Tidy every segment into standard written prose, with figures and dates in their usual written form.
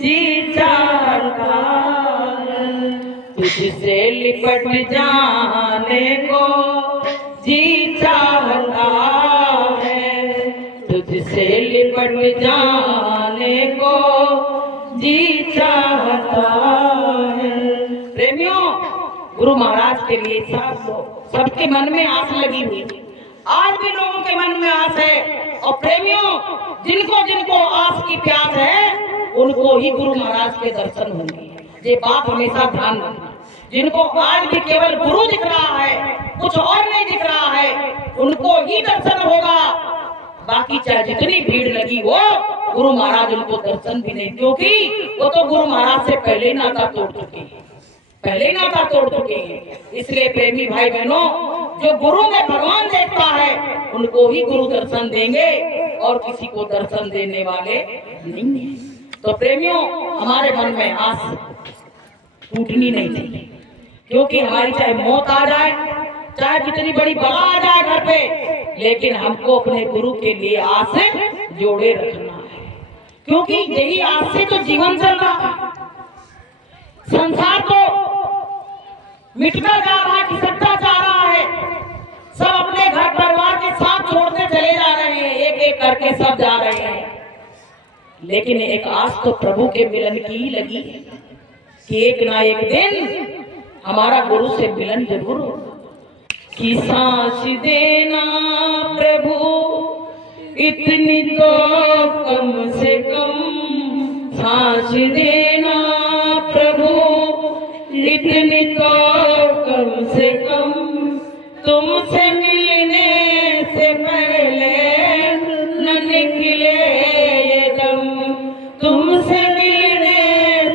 जी चाहता है, तुझसे लिपट जाने को जी चाहता है, तुझसे लिपट जाने को जी चाहता है। प्रेमियों, गुरु महाराज के लिए सबके मन में आस लगी हुई, आज भी लोगों के मन में आस है। और प्रेमियों, जिनको जिनको आस की प्यास है उनको ही गुरु महाराज के दर्शन होंगे। ये बात हमेशा ध्यान रखना। जिनको आज भी केवल गुरु दिख रहा है, कुछ और नहीं दिख रहा है, उनको ही दर्शन होगा। बाकी चाहे जितनी भीड़ लगी हो, गुरु महाराज उनको दर्शन भी नहीं, क्योंकि वो तो गुरु महाराज से पहले नाता तोड़ चुके हैं, पहले नाता तोड़ चुके हैं। इसलिए प्रेमी भाई बहनों, जो गुरु में भगवान देखता है उनको ही गुरु दर्शन देंगे और किसी को दर्शन देने वाले नहीं है। तो प्रेमियों, हमारे मन में आस टूटनी नहीं चाहिए, क्योंकि हमारी चाहे मौत आ जाए, चाहे कितनी बड़ी बला आ जाए घर पे, लेकिन हमको अपने गुरु के लिए आस जोड़े रखना है, क्योंकि यही आस से तो जीवन चल रहा है। संसार तो मिटता जा रहा है, खिसकता जा रहा है। सब अपने घर परिवार के साथ छोड़ते चले जा रहे हैं, एक एक करके सब जा रहे हैं। लेकिन एक आस तो प्रभु के मिलन की ही लगी है कि एक ना एक दिन हमारा गुरु से मिलन जरूर होगा। कि सांस देना प्रभु इतनी तो कम से कम, सांस देना प्रभु इतनी तो कम से कम, तुमसे मिलने से पहले न निकले ये दम, तुमसे मिलने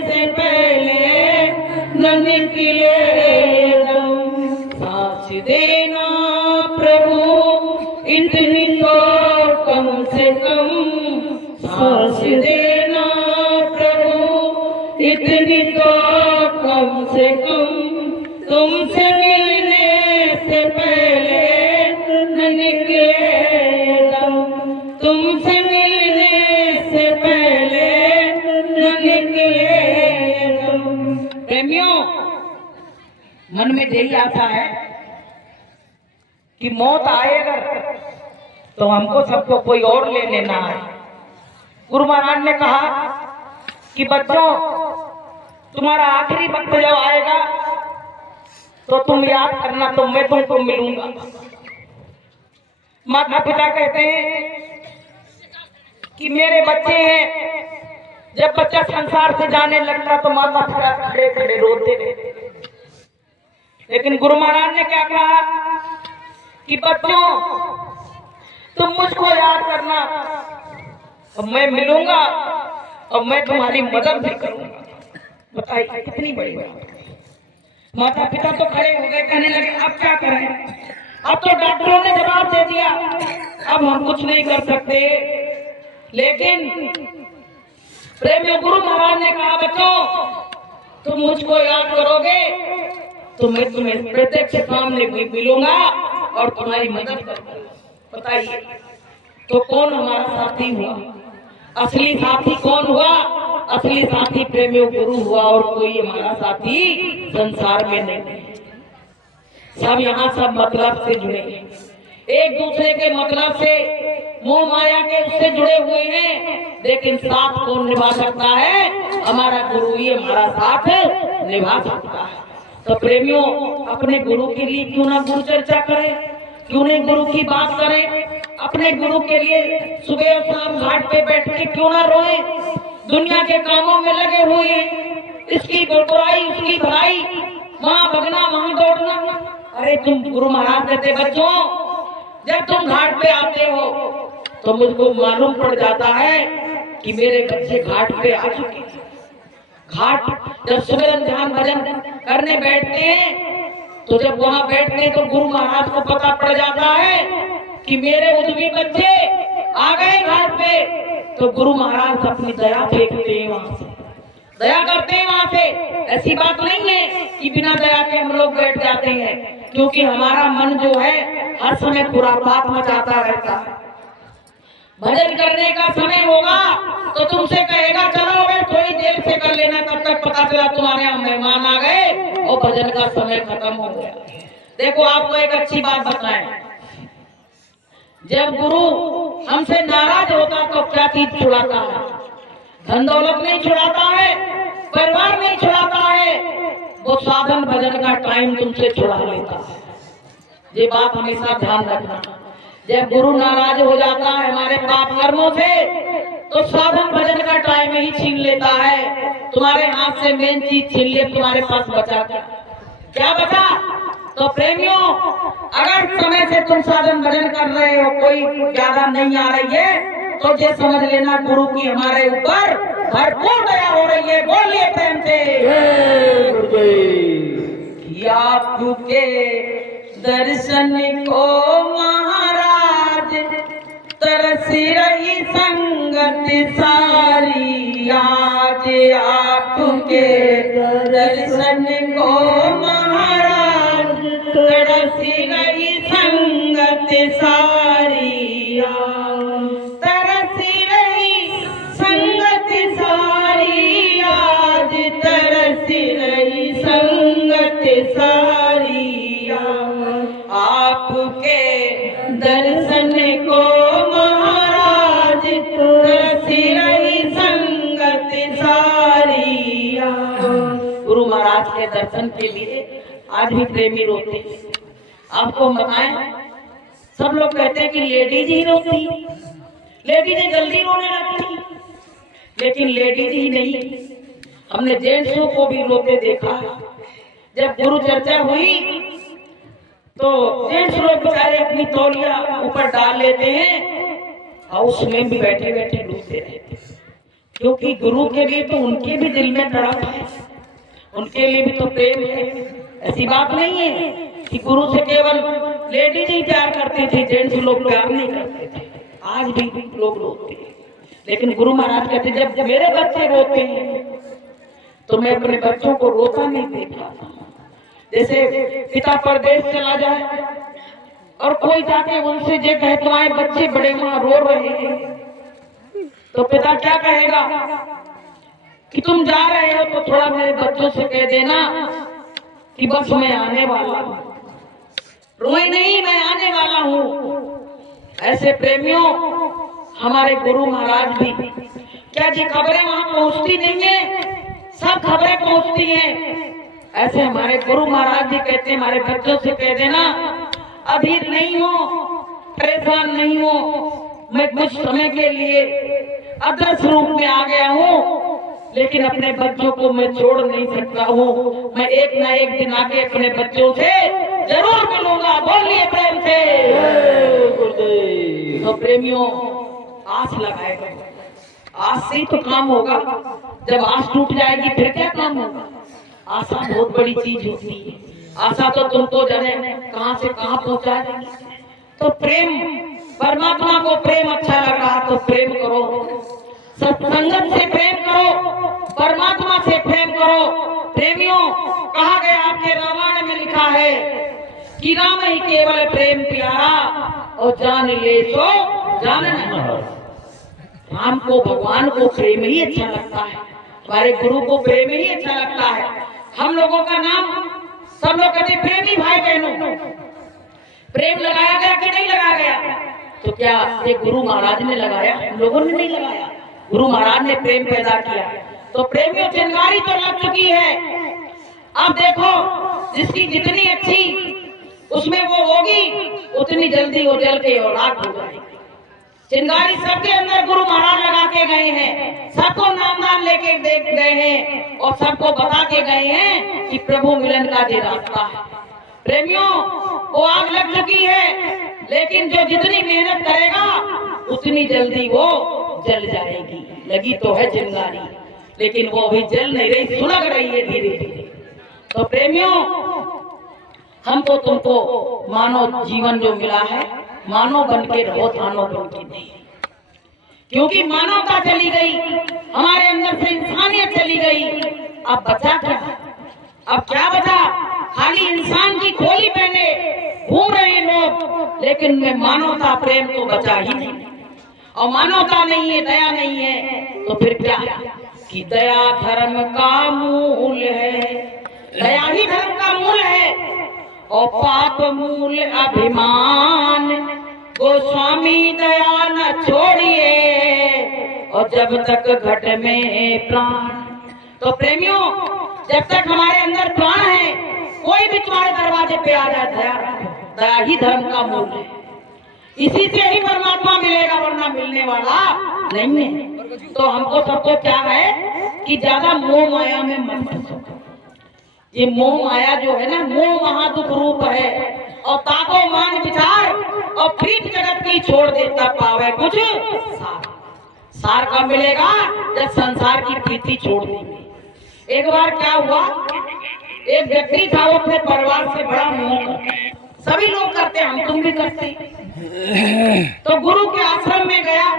से पहले न निकले ये दम। सांस देना प्रभु इतनी तो कम से कम, सांस देना प्रभु इतनी तो कम से कम, तुमसे मिलने से पहले न निकले दम, तुमसे मिलने से पहले न निकले दम। प्रेमियों, मन में यही आता है कि मौत आए अगर तो हमको सबको कोई और ले लेना है। गुरु महाराज ने कहा कि बच्चों, तुम्हारा आखिरी वक्त जब आएगा तो तुम याद करना, तो मैं तुमको मिलूंगा। माता पिता कहते हैं कि मेरे बच्चे हैं, जब बच्चा संसार से जाने लगता तो माता पिता खड़े खड़े रोते रहते। लेकिन गुरु महाराज ने क्या कहा कि बच्चों, तुम मुझको याद करना, और मैं मिलूंगा और मैं तुम्हारी मदद भी करूंगा। बताइए कितनी बड़ी बात। माता पिता तो खड़े हो गए, कहने लगे अब क्या करें, अब तो डॉक्टरों ने जवाब दे दिया, अब हम कुछ नहीं कर सकते। लेकिन प्रेमियों, गुरु महाराज ने कहा बच्चों, तुम मुझको याद करोगे तो मैं तुम्हें प्रत्यक्ष सामने मिलूंगा और तुम्हारी मदद करूंगा। बताइए तो कौन हमारा साथी हुआ? असली साथी कौन हुआ? असली साथी प्रेमियों गुरु हुआ, और कोई हमारा साथी संसार में नहीं है। सब यहाँ सब मतलब से जुड़े हैं, एक दूसरे के मतलब से, मोह माया के उससे जुड़े हुए हैं। लेकिन साथ कौन निभा सकता है? हमारा गुरु ही हमारा साथ निभा सकता है। तो प्रेमियों, अपने गुरु के लिए क्यों ना गुरु चर्चा करें, क्यों नहीं गुरु की बात करें, अपने गुरु के लिए सुबह और शाम घाट पे बैठ के क्यों ना रोए। दुनिया के कामों में लगे हुए हैं, इसकी बुराई उसकी भलाई, वहाँ भगना वहाँ दौड़ना। अरे तुम, गुरु महाराज कहते बच्चों, जब तुम घाट पे आते हो तो मुझको मालूम पड़ जाता है कि मेरे बच्चे घाट पे आ चुके हैं। घाट जब सुमिरन ध्यान भजन करने बैठते हैं, तो जब वहाँ बैठते हैं तो गुरु महाराज को पता पड़ जाता है कि मेरे उद्वी बच्चे आ गए घाट पे। तो गुरु महाराज अपनी दया फेंकते हैं, वहां से दया करते हैं। वहां से ऐसी बात नहीं है कि बिना दया के हम लोग बैठ जाते हैं, क्योंकि हमारा मन जो है हर समय खुरापात मचाता रहता है। भजन करने का समय होगा तो तुमसे कहेगा चलो अगर थोड़ी देर चला तुम्हारे यहाँ मेहमान आ गए और भजन का समय खत्म हो गया। देखो आपको एक अच्छी बात बताएं, जब गुरु हमसे नाराज होता तो क्या चीज छुड़ाता है? धन दौलत नहीं छुड़ाता है, परिवार नहीं छुड़ाता है, वो साधन भजन का टाइम तुमसे छुड़ा लेता है। ये बात हमेशा ध्यान रखना। जब गुरु नाराज हो जाता है हमारे पाप कर्मों से तो साधन भजन का टाइम ही छीन लेता है। तुम्हारे हाथ से मेन चीज छीन ले, तुम्हारे पास बचा क्या बचा? तो प्रेमियों, अगर समय से तुम साधन भजन कर रहे हो, कोई ज्यादा नहीं आ रही है, तो ये समझ लेना गुरु की हमारे ऊपर भरपूर दया हो रही है। बोलिए प्रेम से। आपके दर्शन को महाराज तरसी रही संगत सारी, आज आपके दर्शन को महाराज तरसी रही संगत सारी, तरसी रही संगत सारी, आज तरसी रही संगत सारी, आपके दर्शन को महाराज तरसी रही संगत सारी। गुरु महाराज के दर्शन के लिए आज भी प्रेमी रोते हैं। आपको बताएं, सब लोग कहते हैं कि लेडीज ही रोती, लेडीज जल्दी रोने लगती, लेकिन लेडीज ही नहीं, हमने जेंट्सों को भी रोते देखा। जब गुरु चर्चा हुई तो जेंट्स लोग बेचारे अपनी तौलिया ऊपर डाल लेते हैं और उसमें भी बैठे बैठे रोते रहते, क्योंकि गुरु के लिए तो उनके भी दिल में तड़प है, उनके लिए भी तो प्रेम है। ऐसी बात नहीं है कि गुरु से केवल लेडीज ही प्यार करती थी, जेंट्स लोग प्यार नहीं करते थे। आज भी लोग रोते हैं, लेकिन गुरु महाराज कहते जब मेरे बच्चे रोते हैं तो मैं अपने बच्चों को रोता नहीं देखा। जैसे पिता परदेश चला जाए और कोई जाके उनसे ये कहे तुम्हारे बच्चे बड़े माँ रो रहे हैं, तो पिता क्या कहेगा कि तुम जा रहे हो तो थोड़ा मेरे बच्चों से कह देना कि बस मैं आने वाला हूँ, रोई नहीं मैं आने वाला हूँ। ऐसे प्रेमियों, हमारे गुरु महाराज भी, क्या जी खबरें वहां पहुंचती नहीं है? सब खबरें पहुंचती हैं। ऐसे हमारे गुरु महाराज जी कहते हैं हमारे बच्चों से कह देना अधीर नहीं हो, परेशान नहीं हो, मैं कुछ समय के लिए अदृश्य रूप में आ गया हूँ, लेकिन अपने बच्चों को मैं छोड़ नहीं सकता हूँ। मैं एक ना एक दिन आके अपने बच्चों से जरूर मिलूंगा। बोलिए प्रेम से। तो प्रेमियों, आस लगाएगा, आस से ही तो काम होगा। जब आस टूट जाएगी फिर क्या काम होगा? आशा बहुत बड़ी चीज होती है। आशा तो तुमको जाने कहां से कहां पहुंचा देगी। तो प्रेम, परमात्मा को प्रेम अच्छा लग रहा तो प्रेम करो, सत्संगत से प्रेम करो, परमात्मा से प्रेम करो। प्रेमियों, कहा गया आपके रामायण में लिखा है कि राम ही केवल प्रेम प्यारा और जान ले सो जानना। राम को, भगवान को प्रेम ही अच्छा लगता है, हमारे गुरु को प्रेम ही अच्छा लगता है। हम लोगों का नाम सब लोग कहते प्रेमी भाई बहनों। प्रेम लगाया गया कि नहीं लगाया गया? तो क्या ये गुरु महाराज ने लगाया? हम लोगों ने नहीं लगाया, गुरु महाराज ने प्रेम पैदा किया। तो प्रेमियों, चिंगारी तो लग चुकी है। अब देखो, जिसकी जितनी अच्छी उसमें वो होगी, उतनी जल्दी वो जल के और राख हो जाएगी। चिंगारी सबके अंदर गुरु महाराज लगा के गए हैं, सबको नामदान लेके देख गए हैं और सबको बता के गए हैं कि प्रभु मिलन का ये रास्ता है। प्रेमियों, वो आग लग चुकी है, लेकिन जो जितनी मेहनत करेगा उतनी जल्दी वो जल जाएगी। लगी तो है चिंगारी, लेकिन वो अभी जल नहीं रही, सुलग रही है धीरे धीरे। तो प्रेमियों, हमको तुमको मानव जीवन जो मिला है, मानव बन के रहो, थानो बन के नहीं। क्योंकि मानवता चली गई, हमारे अंदर से इंसानियत चली गई। अब बचा क्या? अब क्या बचा? खाली इंसान की खोली पहने घूम रहे हैं लोग, लेकिन उनमें मानवता, प्रेम तो बचा ही नहीं। और मानवता नहीं है, दया नहीं है, तो फिर क्या? कि दया धर्म का मूल है, दया ही धर्म का मूल है और पाप मूल अभिमान। गोस्वामी दया न छोड़िए और जब तक घट में प्राण। तो प्रेमियों, जब तक हमारे अंदर प्राण है, कोई भी तुम्हारे दरवाजे पे आ जाए, दया रखो। दया ही धर्म का मूल है, इसी से ही परमात्मा मिलेगा, वरना मिलने वाला नहीं है। तो हमको सबको क्या है कि ज्यादा मोह माया में मत फंसो। ये मोह माया जो है ना, मोह महादुख रूप है। और ताको मान विचार और प्रीत जगत की छोड़ देता पावे कुछ सार। सार कब मिलेगा? जब संसार की प्रीति छोड़ देंगे। एक बार क्या हुआ, एक व्यक्ति था, वो अपने परिवार से बड़ा मोह करता। सभी लोग करते, हम तुम भी करते। तो गुरु के आश्रम में गया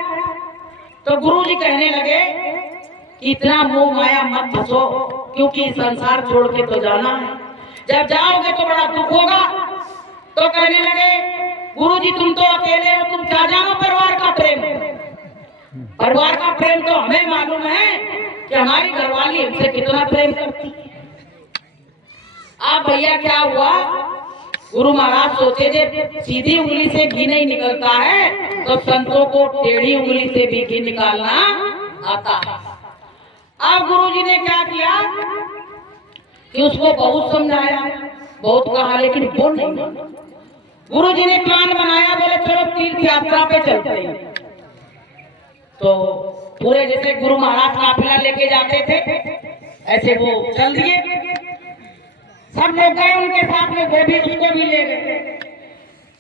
तो गुरु जी कहने लगे कि इतना मोह माया मत फंसो, क्योंकि संसार छोड़ के तो जाना है। जब जाओगे तो बड़ा दुख होगा। तो कहने लगे, गुरु जी तुम तो अकेले हो, तुम क्या जानो परिवार का प्रेम। परिवार का प्रेम तो हमें मालूम है कि हमारी घरवाली हमसे कितना प्रेम करती है। अब भैया क्या हुआ, गुरु महाराज सोचे जे सीधी उंगली से घी नहीं निकलता है, तो संतों को टेढ़ी उंगली से भी घी निकालना आता है। अब गुरु जी ने क्या किया कि उसको बहुत समझाया, बहुत कहा, लेकिन वो नहीं। गुरु जी ने प्लान बनाया, बोले चलो तीर्थ यात्रा पे चलते हैं। तो पूरे जैसे गुरु महाराज काफिला लेके जाते थे, ऐसे वो चल दिए। सब लोग गए उनके साथ में, वो भी उसको भी ले गए।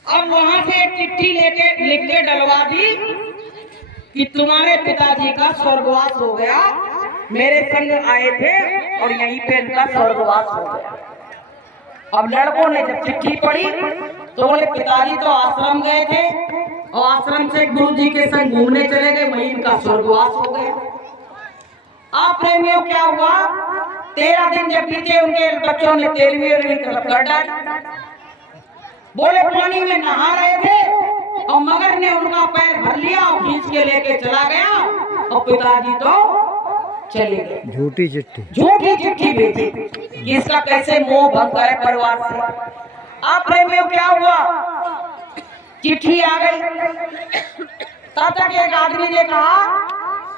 अब वहां से एक चिट्ठी लेके लिख के डलवा दी कि तुम्हारे पिताजी का स्वर्गवास हो गया, मेरे संग आए थे और यहीं पे इनका स्वर्गवास हो गया। अब लड़कों ने जब चिट्ठी पढ़ी तो बोले पिताजी तो आश्रम गए थे और आश्रम से गुरु जी के संग घूमने चले गए, वहीं इनका स्वर्गवास हो गया। आप प्रेमियों क्या हुआ, 13 दिन जब बीते, उनके बच्चों ने तेलवी कर डाली। बोले पानी में नहा रहे थे और मगर ने उनका पैर भर लिया और खींच के लेके चला गया और पिताजी तो चले गए। झूठी चिट्ठी भेजी, इसका कैसे मोह भंग करे परिवार से। आप प्रेमियों क्या हुआ, चिट्ठी आ गई। तब तक एक आदमी ने कहा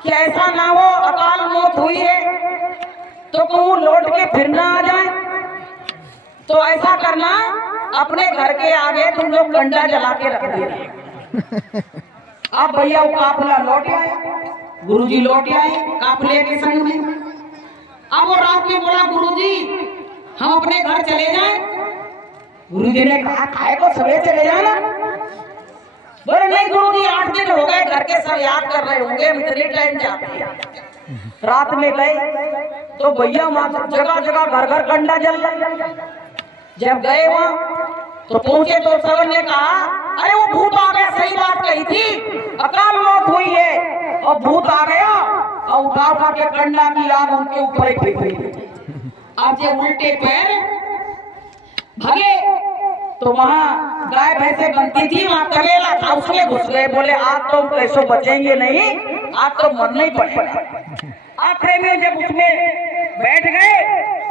कि ऐसा ना हो अकाल मौत हुई है तो कहूँ लौट के फिर ना आ जाए, तो ऐसा करना अपने घर के आगे तुम लोग कंडा जला के रख देना। अब भैया वो काफिला लौट आया, गुरुजी लौट आए काफिले के संग में। अब वो रात में बोला, गुरुजी हम अपने घर चले जाएं। गुरुजी ने कहा खाए को सवेरे चले जाना। बोले नहीं गुरुजी, 8 दिन हो गए, घर के सब याद कर रहे होंगे, हम इतने टाइम जाते हैं। रात में गए तो भैया वहां जगह जगह घर घर कंडा जल रहा। जब गए वहां तो पहुंचे तो सब ने कहा अरे वो भूत आ गया, सही बात कही थी, अकाल मौत हुई है और भूत आ गया और उठा उठा के कंडा की आग उनके ऊपर ही फेंक दी। अब जब उल्टे पैर भागे तो वहां गाय भैंसे बनती थी, वहां तबेला था, उसमें घुस गए। बोले आज तो कैसे बचेंगे नहीं, आज तो मरना ही पड़ेगा। आप प्रेमी जब उसमें बैठ गए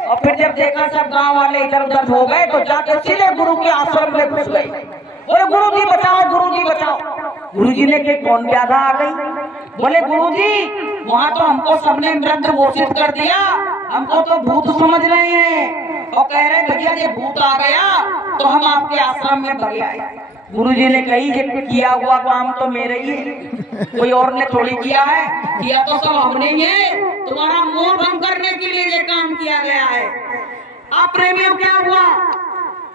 और फिर जब देखा सब गांव वाले इधर उधर हो गए तो जाकर सीधे गुरु के आश्रम में घुस गए। बोले गुरु जी बचाओ, गुरु जी बचाओ। गुरु जी ने के कौन व्याधा आ गई। बोले गुरु जी वहां तो हमको सबने मृत घोषित कर दिया, हमको तो भूत समझ रहे हैं और कह रहे भैया ये भूत आ गया तो हम आपके आश्रम में भाग आए। गुरु जी ने कही कि किया हुआ काम तो मेरे ही है, कोई और ने थोड़ी किया है, किया तो सब हमने ही है, तुम्हारा मोह भंग करने के लिए ये काम किया गया है। आप प्रेमियों क्या हुआ,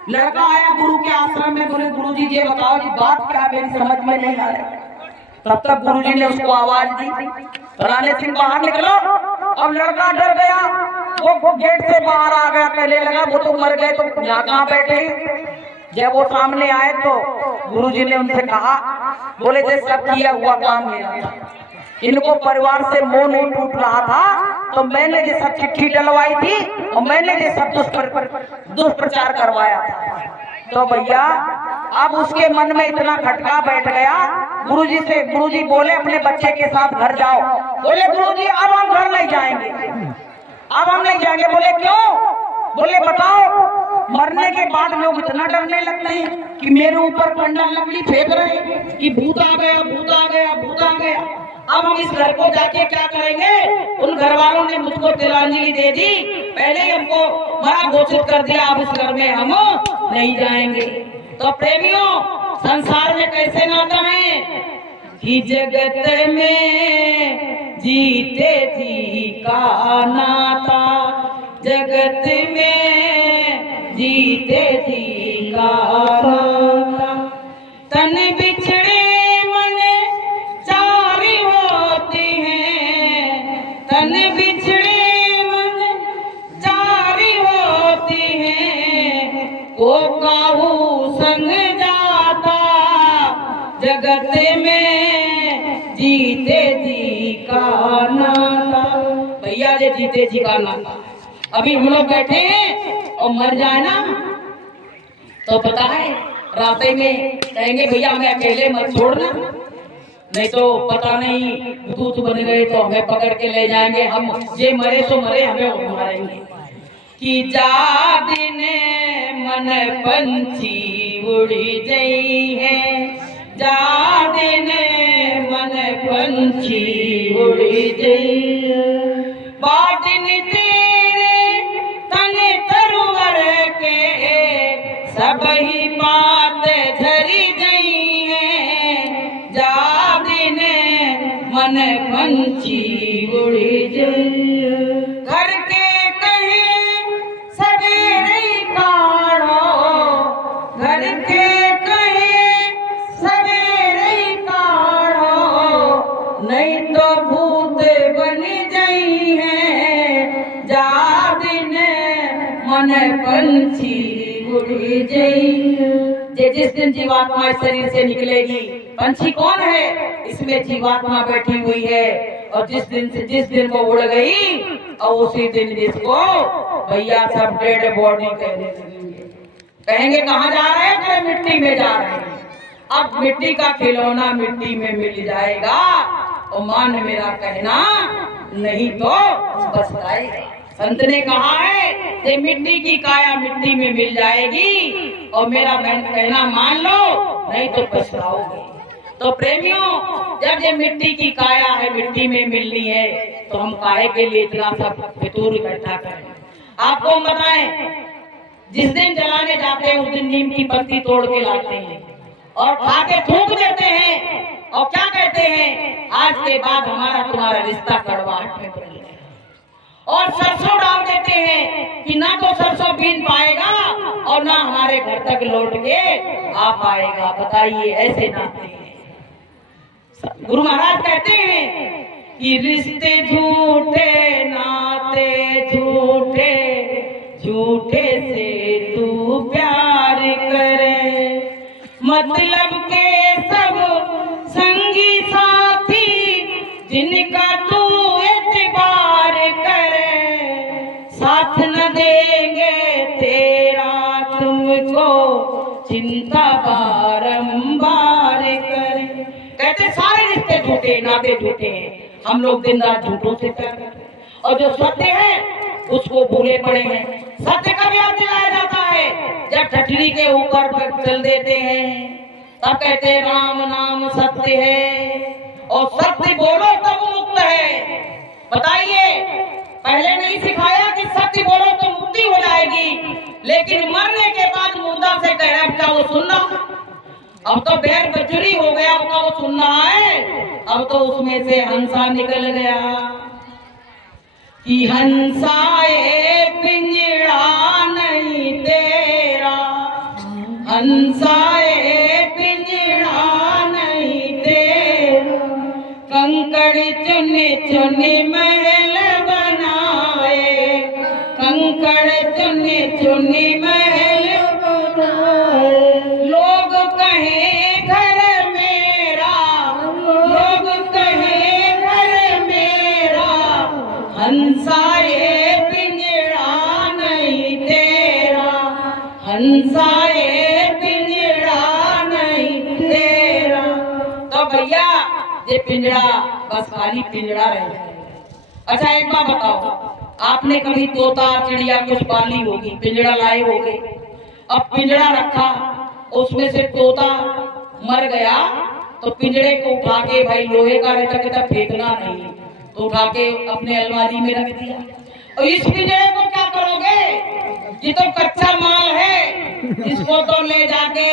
लड़का आया गुरु के आश्रम में। बोले गुरु जी ये बताओ जी बात क्या, मेरी समझ में नहीं आ रही। तब तक गुरु जी ने उसको आवाज दी, फलाने सिंह बाहर निकलो। अब लड़का डर गया, वो गेट से बाहर आ गया, कहने लगा वो तो मर गए, तो यहाँ कहाँ बैठे। जब वो सामने आए तो गुरुजी ने उनसे कहा, बोले जे सब किया हुआ काम मेरा था, इनको परिवार से मोह नहीं टूट रहा था तो मैंने ये सब चिट्ठी डलवाई थी और मैंने ये सब दुष्प्रचार करवाया था। तो भैया अब उसके मन में इतना खटका बैठ गया। गुरुजी से गुरुजी बोले अपने बच्चे के साथ घर जाओ, बोले गुरुजी अब हम घर नहीं जाएंगे, अब हम नहीं जाएंगे। बोले क्यों? बोले बताओ। मरने के बाद लोग इतना डरने लगते हैं कि मेरे ऊपर कंडा लकड़ी फेंक रहे हैं कि भूत आ गया, भूत आ गया, भूत आ गया। अब हम इस घर को जाके क्या करेंगे? उन घर वालों ने मुझको तिलांजलि दे दी, पहले ही हमको मरा घोषित कर दिया, अब इस घर में हम नहीं जाएंगे। तो प्रेमियों, संसार में कैसे नाता है कि जगत में जीते जी का नाता, जगत में जीते जी का नाता। तन बिछड़े मन चार होते हैं, तन बिछड़े मन चार होते हैं, को काहू संग जाता, जगत में जीते जी का नाता। भैया ये जीते जी का नाता। अभी हम लोग बैठे हैं और मर जाए ना तो पता है रास्ते में कहेंगे भैया हमें अकेले मत छोड़ना, नहीं तो पता नहीं दूत बन गए तो हमें पकड़ के ले जाएंगे, हम ये मरे सो मरे, हमें मारेंगे। कि जा दिन मन पंछी उड़ी गई है, जा दिन मन पंछी उड़ी गई, बादन तेरे तन तरवर के सब ही बात झरी गई है, जा दिन मन पंछी उड़ी गई। घर के कहे सवेरे काढ़ो, घर के कहे सवेरे काढ़ो, नहीं तो भूत बन गई है, जा दिन मन पंछी उड़ी गई। जिस दिन जीवात्मा इस शरीर से निकलेगी, पंछी कौन है? इसमें जीवात्मा बैठी हुई है, और जिस दिन वो उड़ गई और उसी दिन जिसको भैया सब डेड बॉडी कहने लगेंगे, कहेंगे कहाँ जा रहे हैं? अरे मिट्टी में जा रहे हैं। अब मिट्टी का खिलौना मिट्टी में मिल जाएगा, और मान मेरा कहना नहीं तो पछताएगा। संत ने कहा है कि मिट्टी की काया मिट्टी में मिल जाएगी, और मेरा कहना मान लो नहीं तो पछताओगे। तो प्रेमियों, जब ये मिट्टी की काया है मिट्टी में मिलनी है, तो हम काहे के लिए इतना सब फितूर इकट्ठा करें? आपको हम बताएं, जिस दिन जलाने जाते हैं उस दिन नीम की पत्ती तोड़ के लाते हैं और खा के थूक देते हैं, और क्या कहते हैं? आज के बाद हमारा तुम्हारा रिश्ता कड़वाहट में बदल गया। और सरसों डाल देते हैं कि ना तो सरसों बीन पाएगा और ना हमारे घर तक लौट के आ पाएगा। बताइए, ऐसे नाते हैं। गुरु महाराज कहते हैं कि रिश्ते झूठे, नाते झूठे, झूठे से तू प्यार करे, मतलब के सब संगी साथी जिनका तू एतबार करे, साथ न देंगे तेरा तुमको चिंता बारंबार करे। कहते सारे रिश्ते झूठे, नाते झूठे हैं, हम लोग दिन रात झूठों से प्यार करते हैं, और जो सत्य है उसको भूले पड़े हैं। सत्य कब याद दिलाया जाता है? जब ठठरी के ऊपर चल देते हैं, तब कहते हैं राम नाम सत्य है, और सत्य बोलो तब मुक्त है। बताइए, पहले नहीं सिखाया कि सत्य बोलो तो मुक्ति हो जाएगी, लेकिन मरने के बाद मुर्दा से कह रहा क्या वो सुनना? अब तो बैर बजुरी हो गया, अब वो सुनना है। अब तो उसमें से हंसा निकल गया कि हंसाए पिंजड़ा नहीं तेरा, हंसाए पिंजड़ा नहीं तेरा, कंकड़ चुन चुन महल बनाए, कंकड़ चुन चुन महल बनाए। लोग कहे घर मेरा, लोग कहे घर मेरा, हंसाए पिंजड़ा नहीं तेरा, हंसाए पिंजड़ा नहीं तेरा। तो भैया ये पिंजड़ा बस खाली पिंजड़ा रह जाएगा। अच्छा एक बात बताओ, आपने कभी तोता चिड़िया कुछ पाली होगी, पिंजड़ा लाए होगे। अब पिंजड़ा रखा, उसमें से तोता मर गया तो पिंजड़े को उठा के, भाई लोहे का रहता कहता फेंकना नहीं, तो उठा के अपने अलमारी में रख दिया। और इस पिंजड़े को क्या करोगे, ये तो कच्चा माल है, इसको तो ले जाके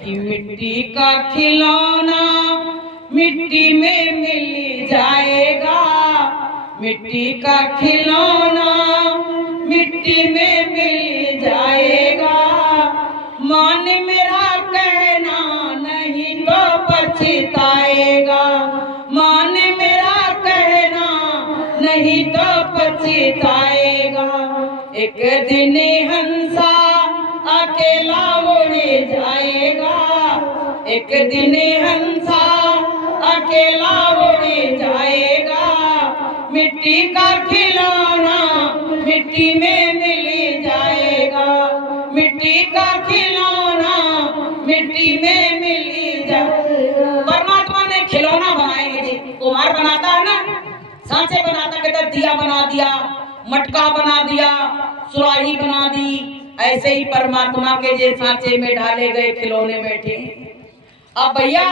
कि मिट्टी का खिलौना मिट्टी में मिल जाएगा, मिट्टी का खिलौना मिट्टी में मिल जाएगा। मान मेरा कहना नहीं तो पछताएगा, मान मेरा कहना नहीं तो पछताएगा। एक दिन हंसा अकेला उड़ जाएगा, एक दिन हंसा अकेला उड़ जाएगा। मिट्टी का खिलौना मिट्टी में मिल जाएगा, मिट्टी का खिलौना मिट्टी में मिल जाएगा। परमात्मा ने खिलौना बनाए हैं जी, कुम्हार बनाता है ना, सांचे बनाता, कहता दिया बना दिया, मटका बना दिया, सुराही बना दी, ऐसे ही परमात्मा के जे सांचे में डाले गए खिलौने बैठे। अब भैया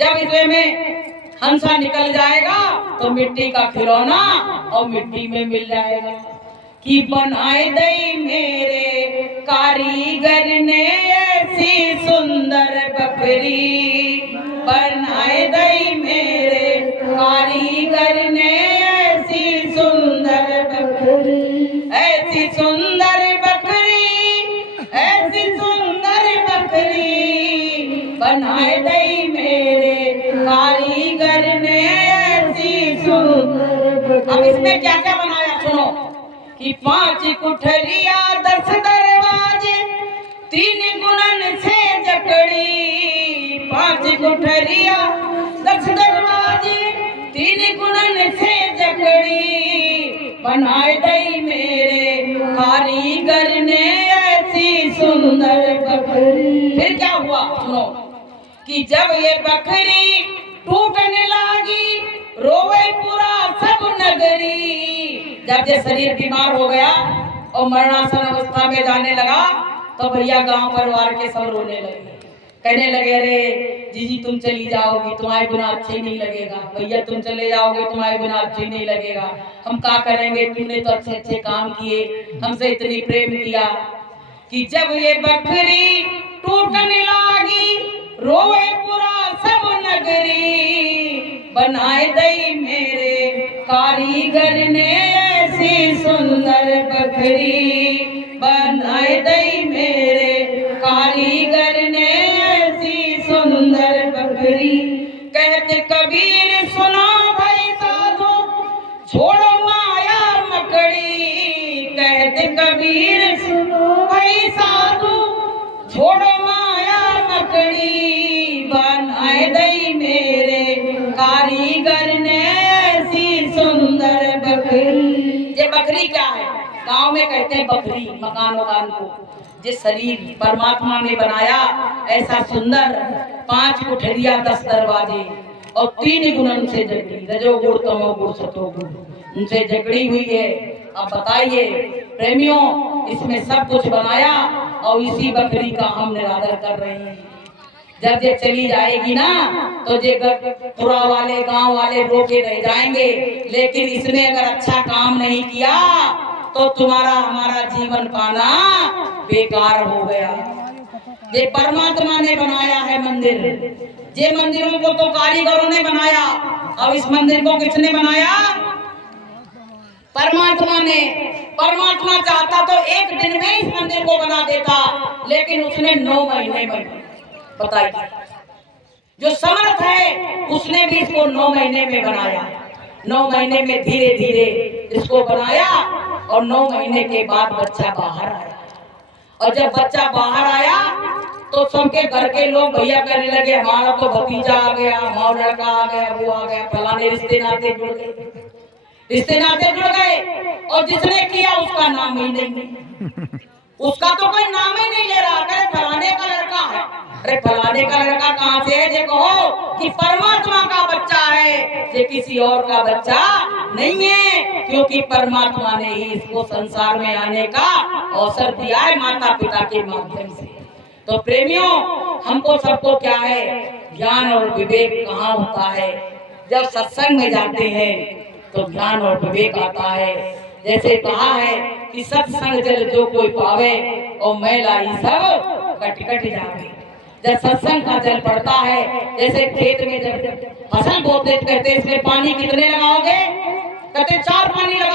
जब इसमें हंसा निकल जाएगा तो मिट्टी का खिलौना और मिट्टी में मिल जाएगा। कि बनाए दई मेरे कारीगर ने ऐसी सुंदर बकरी, बनाए दई मेरे कारीगर ने ऐसी सुंदर बकरी, ऐसी सुंदर बकरी, ऐसी सुंदर बकरी, बनाए दई मेरे कारीगर ने ऐसी सुंदर। अब इसमें क्या क्या बनाया सुनो, कि 5 कुठरिया 10 दरवाजे 3 गुणन से जकड़ी, 5 कुठरिया 10 दरवाजे 3 गुणन से जकड़ी, बनाए दई मेरे कारीगर ने ऐसी सुंदर बकरी। फिर क्या हुआ सुनो, कि जब ये बकरी टूटने लगी रोवे पूरा सब नगरी। जब ये शरीर बीमार हो गया और मरणासन अवस्था में जाने लगा तो भैया गांव परिवार के सब रोने लगे, कहने लगे अरे जीजी तुम चली जाओगी, तुम्हारे बिना अच्छे नहीं लगेगा, भैया तुम चले जाओगे तुम्हारे बिना अच्छे नहीं लगेगा, हम क्या करेंगे, तुमने तो अच्छे अच्छे काम किए, हमसे इतनी प्रेम किया। कि जब ये बकरी टूटने लगी रोए पूरा सब नगरी, बनाए दई मेरे कारीगर ने ऐसी सुंदर बकरी, बनाए दई मेरे कारीगर ने ऐसी सुंदर बकरी। कहते कबीर सुनो भाई साधो छोड़ो माया मकड़ी, कहते कबीर सुनो भाई साधु छोड़ो माया मकड़ी, बनाए दई मेरे कारीगर ने ऐसी सुंदर बकरी। ये बकरी क्या है, गांव में कहते हैं बकरी, मकान वकान को। जिस शरीर परमात्मा ने बनाया ऐसा सुंदर, 5 कुठरिया 10 दरवाजे और 3 गुणन से जकड़ी, रजोगुण तमोगुण सतोगुण उनसे जकड़ी हुई है। अब बताइए प्रेमियों, इसमें सब कुछ बनाया और इसी बकरी का हम निरादर कर रहे हैं। जब ये चली जाएगी ना तो ये पुरा वाले गांव वाले रोके रह जाएंगे, लेकिन इसने अगर अच्छा काम नहीं किया तो तुम्हारा हमारा जीवन पाना बेकार हो गया। ये परमात्मा ने बनाया है मंदिर, ये मंदिरों को तो कारीगरों ने बनाया, और इस मंदिर को किसने बनाया, परमात्मा ने। परमात्मा चाहता तो एक दिन में इस मंदिर को बना देता, लेकिन उसने 9 महीने में। बताइए, जो समर्थ है उसने भी इसको 9 महीने में बनाया। 9 महीने में धीरे धीरे इसको बनाया और 9 महीने के बाद बच्चा बाहर आया। और जब बच्चा बाहर आया तो सबके घर के लोग भैया कहने लगे हमारा तो भतीजा आ गया, हमारा लड़का आ गया, वो आ गया, फलाने रिश्ते नाते जुड़ गए, रिश्ते नाते जुड़ गए। और जिसने किया उसका नाम ही नहीं, उसका तो कोई नाम ही नहीं ले रहा, करे फलाने का लड़का है, अरे फलाने का लड़का कहाँ से है, जे कहो कि परमात्मा का बच्चा है, ये किसी और का बच्चा नहीं है, क्योंकि परमात्मा ने ही इसको संसार में आने का अवसर दिया है माता पिता के माध्यम से। तो प्रेमियों, हमको सबको क्या है, ज्ञान और विवेक कहाँ होता है, जब सत्संग में जाते हैं तो ज्ञान और विवेक आता है। जैसे कहा है कि सत्संग जल जो कोई पावे और मैला ही सब कट कट जावे। जब सत्संग का जल पड़ता है, जैसे खेत में जब फसल बोते कहते इसमें पानी कितने लगाओगे, कहते 4 पानी लगा